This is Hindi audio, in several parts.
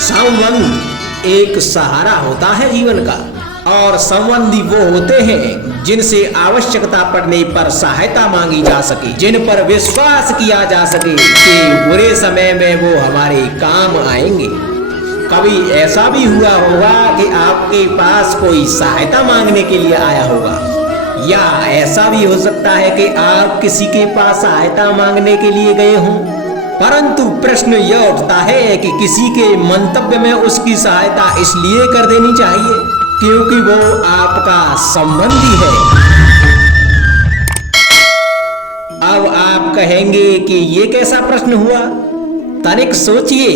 संबंध एक सहारा होता है जीवन का, और संबंधी वो होते हैं जिनसे आवश्यकता पड़ने पर सहायता मांगी जा सके, जिन पर विश्वास किया जा सके कि बुरे समय में वो हमारे काम आएंगे। कभी ऐसा भी हुआ होगा कि आपके पास कोई सहायता मांगने के लिए आया होगा, या ऐसा भी हो सकता है कि आप किसी के पास सहायता मांगने के लिए गए हों, परंतु प्रश्न यह उठता है कि किसी के मंतव्य में उसकी सहायता इसलिए कर देनी चाहिए क्योंकि वो आपका संबंधी है। अब आप कहेंगे कि ये कैसा प्रश्न हुआ? तनिक सोचिए,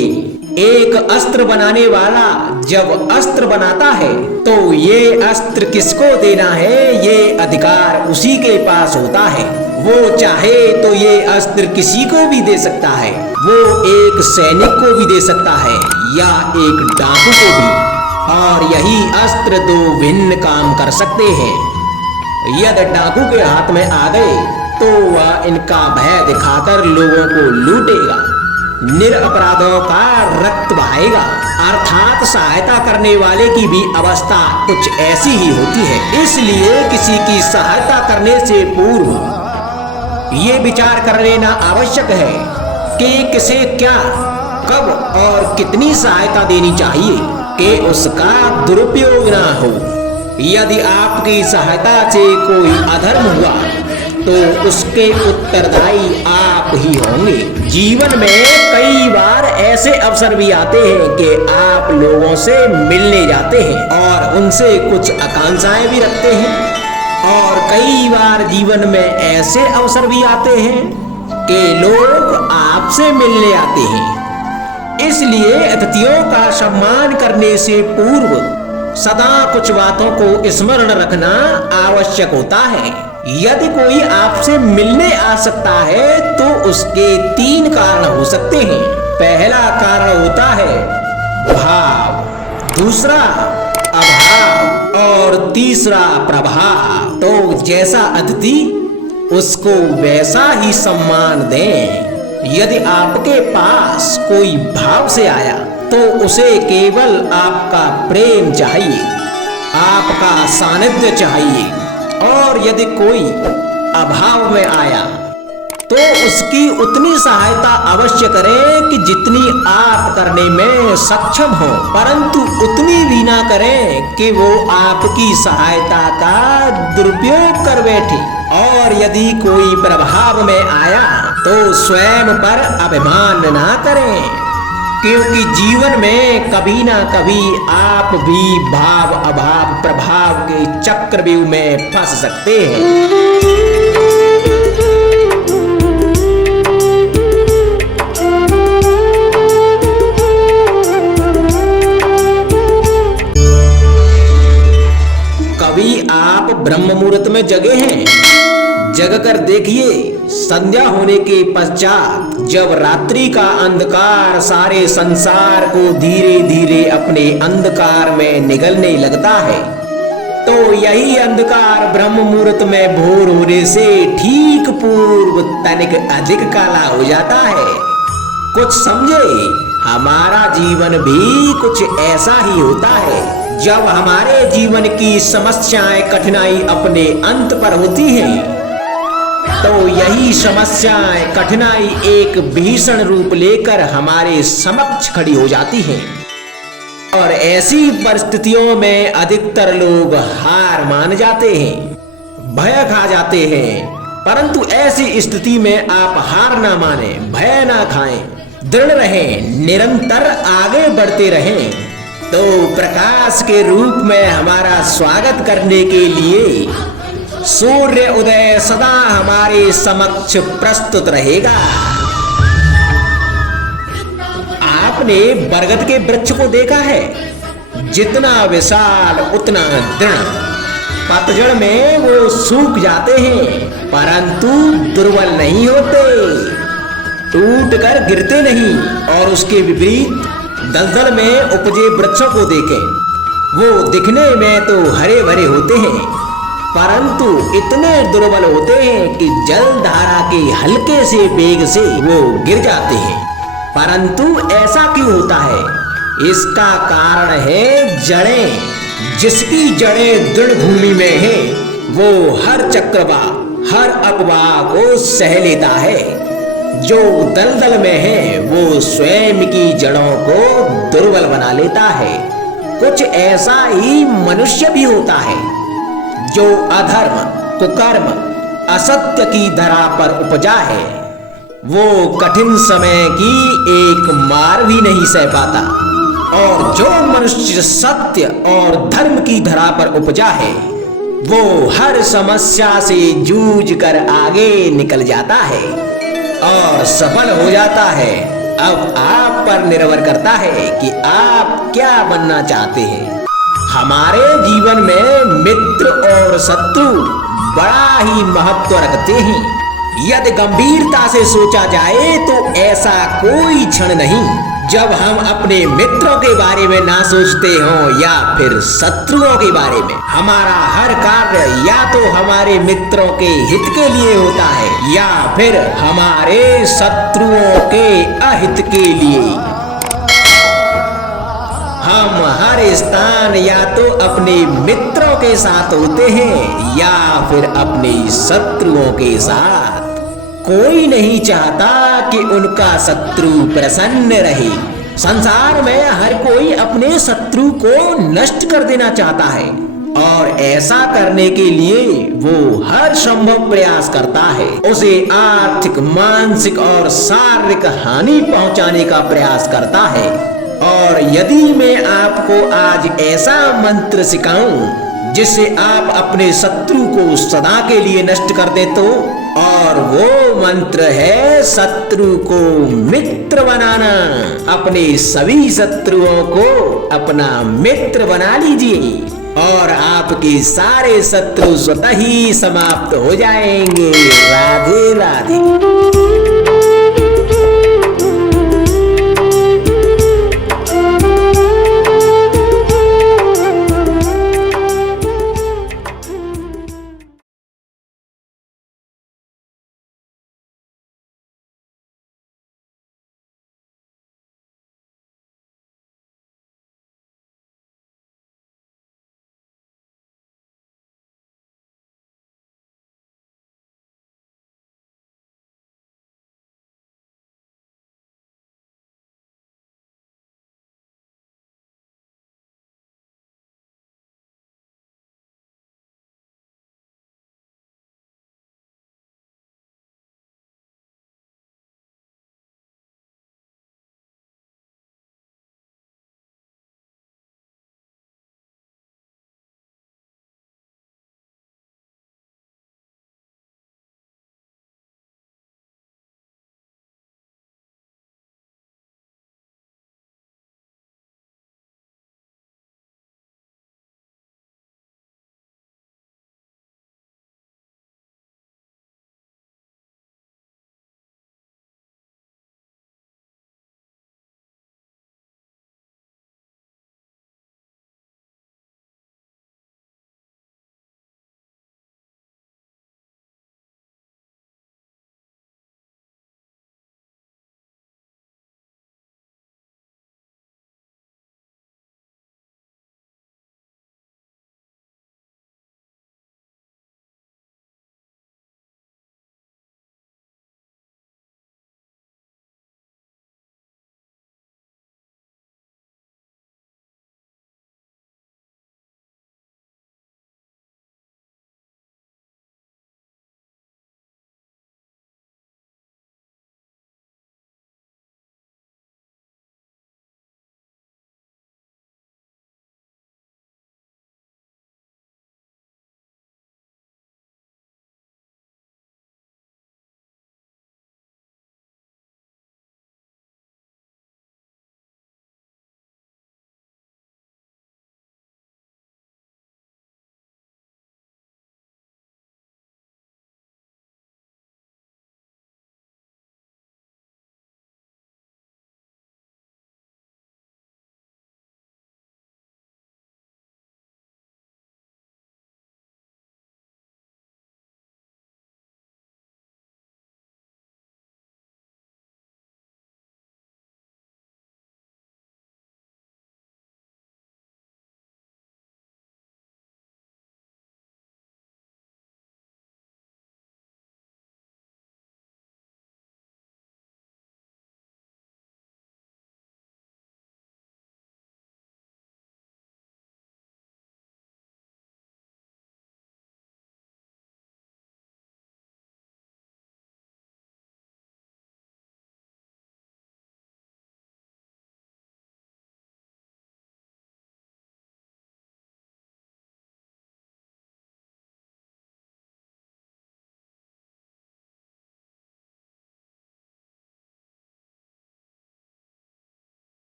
एक अस्त्र बनाने वाला जब अस्त्र बनाता है तो ये अस्त्र किसको देना है, ये अधिकार उसी के पास होता है। वो चाहे तो ये अस्त्र किसी को भी दे सकता है, वो एक सैनिक को भी दे सकता है या एक डाकू को भी, और यही अस्त्र दो भिन्न काम कर सकते हैं। यदि डाकू के हाथ में आ गए तो वह इनका भय दिखाकर लोगों को लूटेगा, निरपराधों का रक्त बहाएगा, अर्थात सहायता करने वाले की भी अवस्था कुछ ऐसी ही होती है। इसलिए किसी की सहायता करने से पूर्व ये विचार कर लेना आवश्यक है कि किसे क्या, कब और कितनी सहायता देनी चाहिए कि उसका दुरुपयोग ना हो। यदि आपकी सहायता से कोई अधर्म हुआ तो उसके उत्तरदायी आप ही होंगे। जीवन में कई बार ऐसे अवसर भी आते हैं कि आप लोगों से मिलने जाते हैं और उनसे कुछ आकांक्षाएं भी रखते हैं, और कई बार जीवन में ऐसे अवसर भी आते हैं कि लोग आपसे मिलने आते हैं। इसलिए अतिथियों का सम्मान करने से पूर्व सदा कुछ बातों को स्मरण रखना आवश्यक होता है। यदि कोई आपसे मिलने आ सकता है तो उसके 3 कारण हो सकते हैं। पहला कारण होता है भाव, दूसरा अभाव और तीसरा प्रभाव। तो जैसा अतिथि उसको वैसा ही सम्मान दें। यदि आपके पास कोई भाव से आया तो उसे केवल आपका प्रेम चाहिए, आपका सानिध्य चाहिए, और यदि कोई अभाव में आया तो उसकी उतनी सहायता अवश्य करें कि जितनी आप करने में सक्षम हो, परंतु उतनी भी ना करें कि वो आपकी सहायता का दुरुपयोग कर बैठे। और यदि कोई प्रभाव में आया तो स्वयं पर अभिमान ना करें, क्योंकि जीवन में कभी ना कभी आप भी भाव अभाव प्रभाव के चक्रव्यूह में फंस सकते हैं। कभी आप ब्रह्म मुहूर्त में जगे हैं? जग कर देखिए, संध्या होने के पश्चात जब रात्रि का अंधकार सारे संसार को धीरे धीरे अपने अंधकार में निगलने लगता है, तो यही अंधकार ब्रह्म मुहूर्त में भोर होने से ठीक पूर्व तनिक अधिक काला हो जाता है। कुछ समझे, हमारा जीवन भी कुछ ऐसा ही होता है। जब हमारे जीवन की समस्याएं कठिनाई अपने अंत पर होती हैं तो यही समस्याएं कठिनाई एक भीषण रूप लेकर हमारे समक्ष खड़ी हो जाती हैं, और ऐसी परिस्थितियों में अधिकतर लोग हार मान जाते हैं, भय खा जाते हैं। परंतु ऐसी स्थिति में आप हार ना माने, भय ना खाएं, दृढ़ रहें, निरंतर आगे बढ़ते रहें। तो प्रकाश के रूप में हमारा स्वागत करने के लिए सूर्य उदय सदा हमारे समक्ष प्रस्तुत रहेगा। आपने बरगद के वृक्ष को देखा है? जितना विशाल उतना दृढ़। पतझड़ में वो सूख जाते हैं परंतु दुर्बल नहीं होते, टूट कर गिरते नहीं। और उसके विपरीत दलदल में उपजे वृक्षों को देखें, वो दिखने में तो हरे भरे होते हैं परंतु इतने दुर्बल होते हैं कि जल धारा के हल्के से वेग से वो गिर जाते हैं। परंतु ऐसा क्यों होता है? इसका कारण है जड़ें। जिसकी जड़ें दृढ़ भूमि में है वो हर चक्रवात, हर अफवाह को सह लेता है। जो दलदल में है वो स्वयं की जड़ों को दुर्बल बना लेता है। कुछ ऐसा ही मनुष्य भी होता है जो अधर्म, कुकर्म, असत्य की धरा पर उपजा है। वो कठिन समय की एक मार भी नहीं सह पाता। और जो मनुष्य सत्य और धर्म की धरा पर उपजा है वो हर समस्या से जूझ कर आगे निकल जाता है और सफल हो जाता है। अब आप पर निर्भर करता है कि आप क्या बनना चाहते हैं। हमारे जीवन में मित्र और शत्रु बड़ा ही महत्व रखते हैं। यदि गंभीरता से सोचा जाए तो ऐसा कोई क्षण नहीं जब हम अपने मित्रों के बारे में ना सोचते हों या फिर शत्रुओं के बारे में। हमारा हर कार्य या तो हमारे मित्रों के हित के लिए होता है या फिर हमारे शत्रुओं के अहित के लिए। हम हर स्थान या तो अपने मित्रों के साथ होते हैं या फिर अपने शत्रुओं के साथ। कोई नहीं चाहता कि उनका शत्रु प्रसन्न रहे। संसार में हर कोई अपने शत्रु को नष्ट कर देना चाहता है और ऐसा करने के लिए वो हर संभव प्रयास करता है। उसे आर्थिक, मानसिक और शारीरिक हानि पहुंचाने का प्रयास करता है। और यदि मैं आपको आज ऐसा मंत्र सिखाऊं जिससे आप अपने शत्रु को सदा के लिए नष्ट कर दे तो, और वो मंत्र है शत्रु को मित्र बनाना। अपने सभी शत्रुओं को अपना मित्र बना लीजिए और आपके सारे शत्रु स्वतः ही समाप्त हो जाएंगे। राधे राधे।